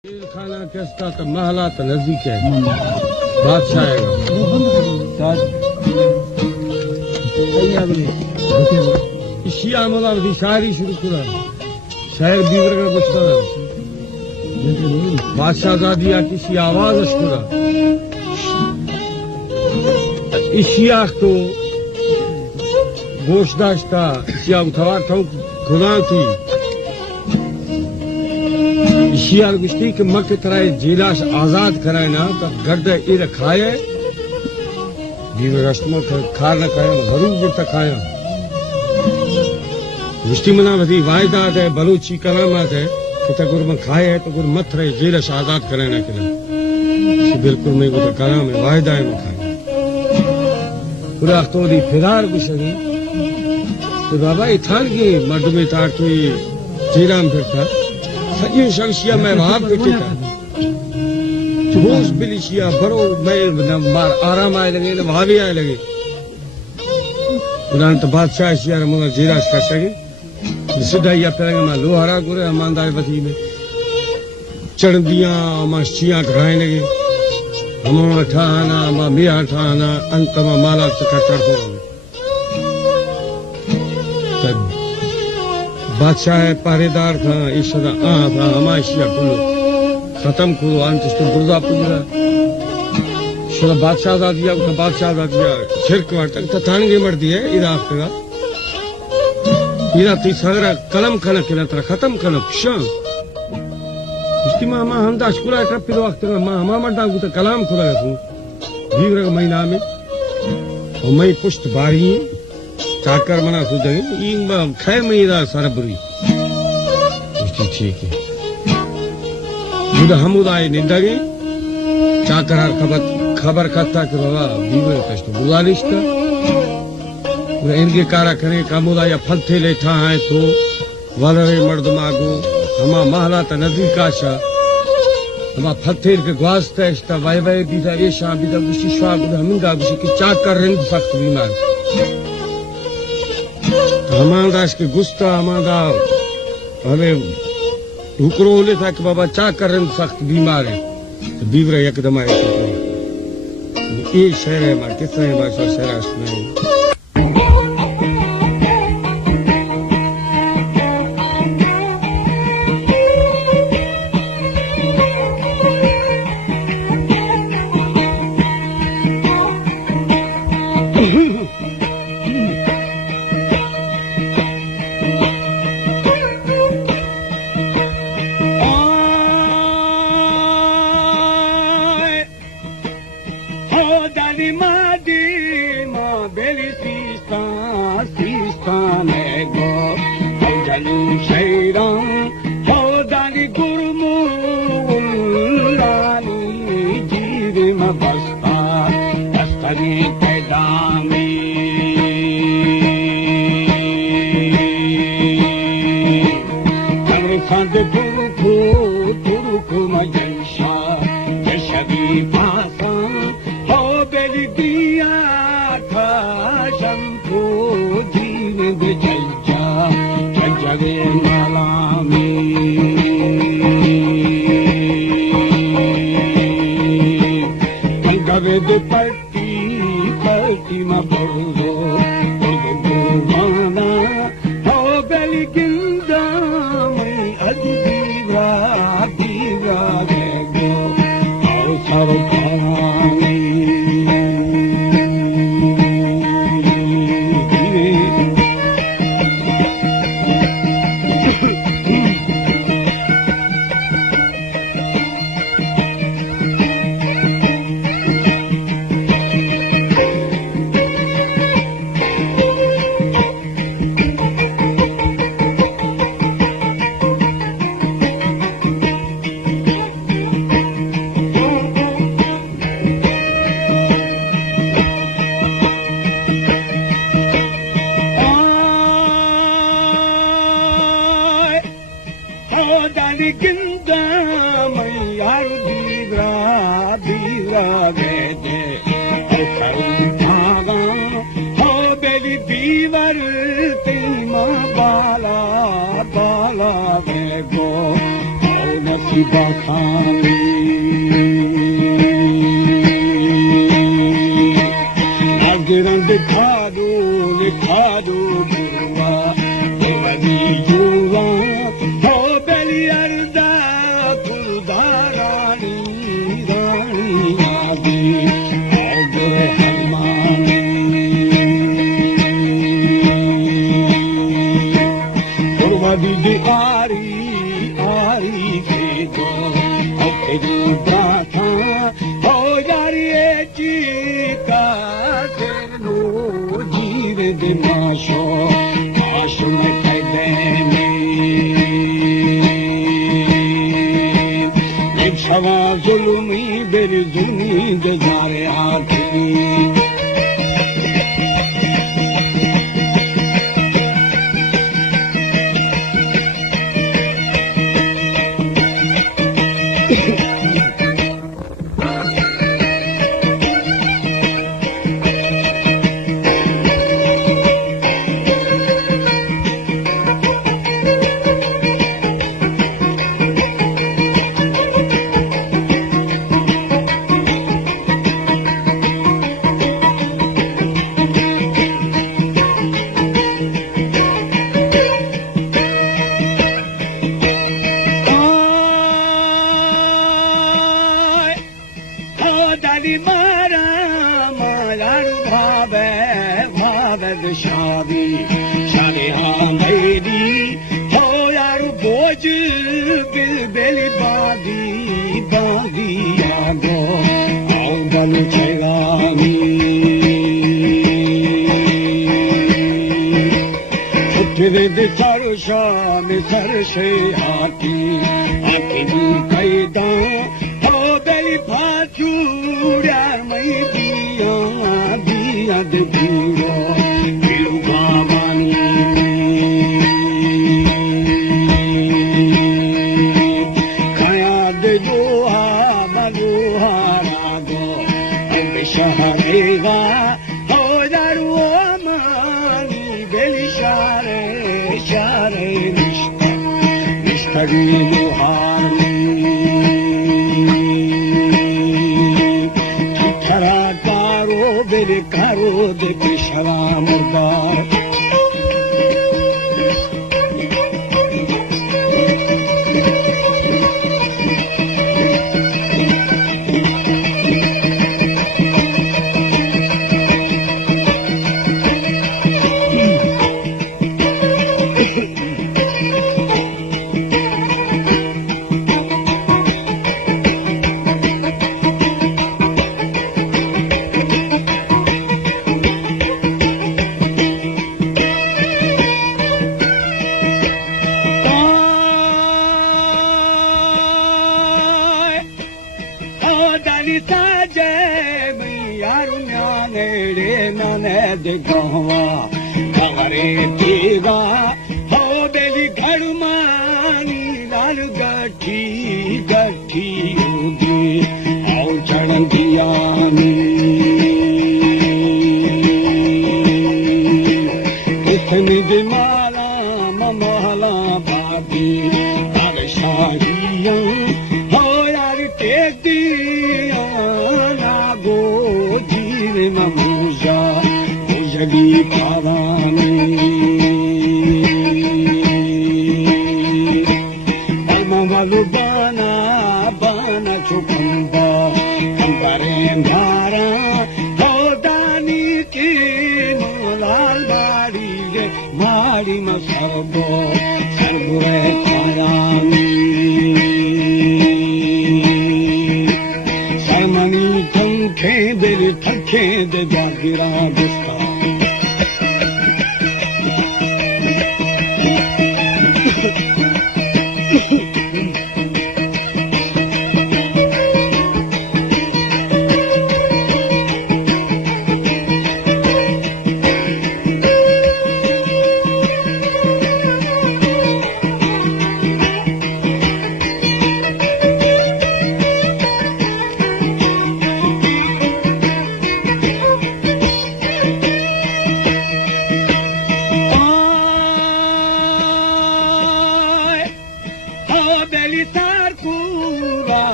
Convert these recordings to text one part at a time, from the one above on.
खाना किसका तो महला तो नजदीक है बादशाह शिया मला शायरी शुरू करा शायर दीवर का बचता बादशाह दादिया किसी आवाज करा इशिया तो गोशदाश्ता इशिया उठवा था खुदा थी शियाल गुश्ती के मक कराए जिलाश आजाद कराए ना तो गर्द इर खाए दीवर रस्म खा न खाए जरूर बुरता खाया गुश्ती मना बधी वायदा है बलूची कलामत है कि तगुर में खाए है तो गुर मत रहे जिलाश आजाद कराए ना किला बिल्कुल मैं वो तो कलाम है वायदा है में खाए पूरा तो दी फिरार गुशरी तो बाबा इथान की मर्द में तार तो जीराम फिरता सजी शख्सिया में वहां पे टिका जोश बिलिशिया बरो मैं मार आराम आए लगे ना वहां भी आए लगे उन्होंने तो बादशाह शिया मुझे जीराश कर सके सीधा या फिर मैं लोहारा गुरे ईमानदार बती में चढ़ दिया मां शिया खाए लगे हम ठाना मां मिया ठाना अंत में माला से खटर हो बादशाह पहरेदार था ईश्वर था हमाशिया कुलो खत्म कुलो अंत तो गुर्दा पुजरा शुरू बादशाह दा दिया का बादशाह दा दिया छिरक वाटक तो थाने के मर दिए इराक का इरा ती सगरा कलम खना केला तर खत्म खना श इस्तिमा हम दाश कुला का पिलो वक्त में हम मरदा को तो कलाम खुला है बीवर का महीना में और मैं पुष्ट बारी चाकर मना सुधे इन खाए मेरा सारा बुरी ठीक है जुदा हमुदाय निंदागे चाकर खबर करता कि बाबा बीवे कष्ट बुलालिश का इनके कारा करे कामुदाय फल थे लेता है तो वाले मर्द मागो हमा महला त नजदीक आशा हमा फतेर के ग्वास्ता इस्ता वाई वाई बीदा ऐशा बीदा गुशी श्वा बीदा हमिंदा गुशी की चाकर रंग सख्त बीमार हमादाश के गुस्ता हमादा हमें हुक्रो ले था कि बाबा चा करन सख्त बीमार है तो बीवर एकदम आए ये शहर है मार कितना है बादशाह शहर में बेली बाखानी नागरंद खादो गुरुआ बड़ी युवा हो बेली अर्दा खुदा रानी आगे हरमानी गुरुआ आरी के दो तेरी बाथा हो यारी चीका तेनू जीरे दे माशो आश में कैदे में एक सवा जुल्मी बेरी जुनी दे जारे हाथी शादी शादी हाँ मेरी हो यार बोझ बिल बेली बादी बादी आगो आओ बल चगानी उठे दे सारो शाम सर से हाथी आके नी कैदा हो बेली फाचूड़ा मई दिया दिया दे दिया शहरेगा हो दारू मानी बेली शारे शारे निष्ठगी लोहार ठरा कारो बेरे कारो दे पेशवा मुर्दार de gawa kare tega ho beli gharmani lal gathi gathi udi aau chandiani itni de mala mamala babi agshahiyan ho yar tegi na go jire mamuja जगी पारानी अलमालू बाना बाना चुकंदा कंगारे धारा हो दानी की लाल बाड़ी गे बाड़ी मसरबो सरबुरे पारानी सरमनी थंखे दिल थके दे जागिरा दिस्ता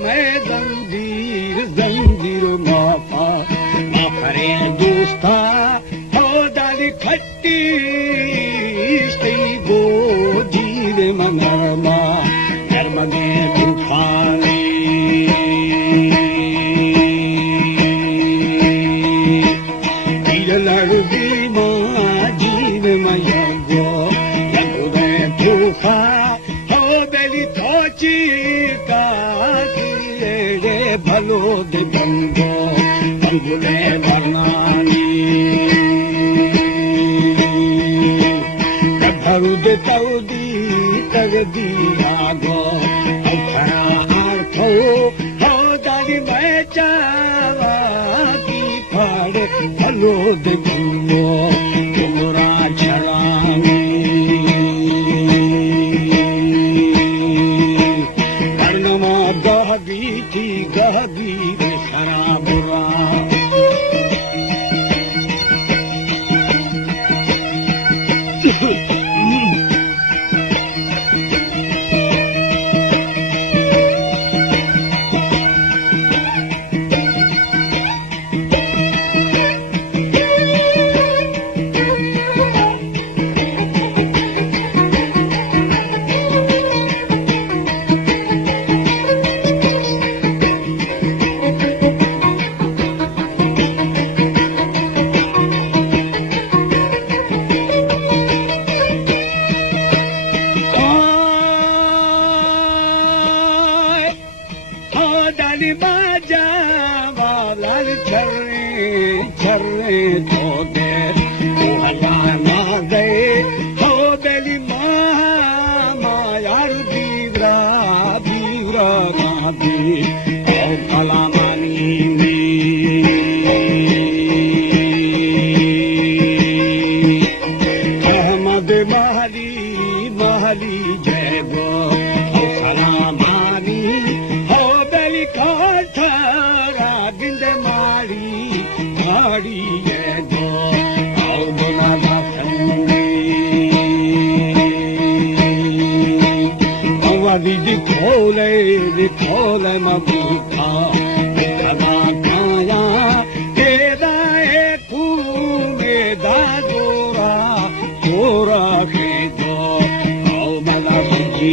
मैं जंजीर जंजीर माफा माफरे दोस्ता हो दाली खट्टी गो जीवे मनरमा नर्मदे तूफानी लड़दी माँ जीव मयगो लगवे तूफा हो बेली थोची का रे भलो दे बंगो बंगुले बनानी कभरू दे तौदी तगदी आगो अखरा आर्थो हो दाली मैं चावा की फाड़ भलो दे बंगो तुमरा छलानी कर्णमा गहगी थी गहगी रे शराबुरा दाली बाजा बाबलाल छर्रे तो दे तो हजाना गए हो बेली मायार बीवरा बीवरा गाबी और कलामानी अहमद महली महली जय गो सलामानी गिंद माड़ी ये दो आओ बोला दिखोले मबूखा दबा खाया तेरा खूने दादोरा तोरा के दो आओ मला जी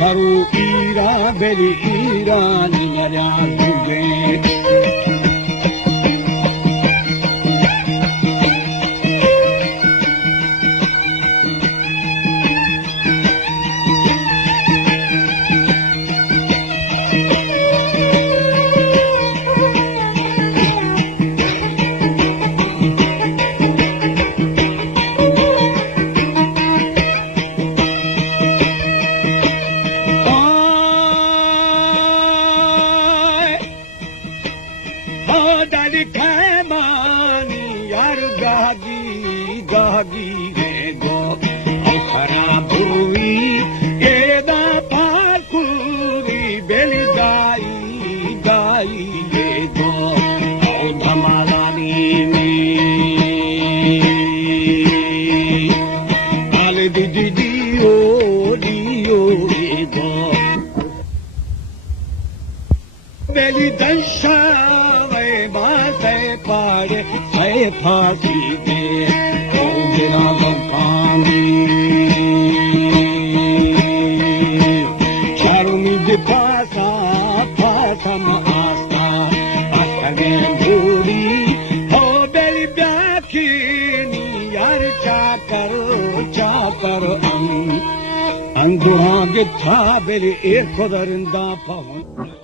करू ईरा बेली ईरानी मरिया जुगे दादी खैमानी यार गागी रे गो खराब हुई एदा पाकुरी बेली गाई ये गो धमालानी आल दीदी दियो रे गो बेली दशा पाड़े है फांसी दे मेरा बकानी चारुमिद फासा फासम आस्था असगे भूरी हो बेली ब्याखीनी यार चाकर अंगुहा गिथा बेली एक खुदरिंदा पवन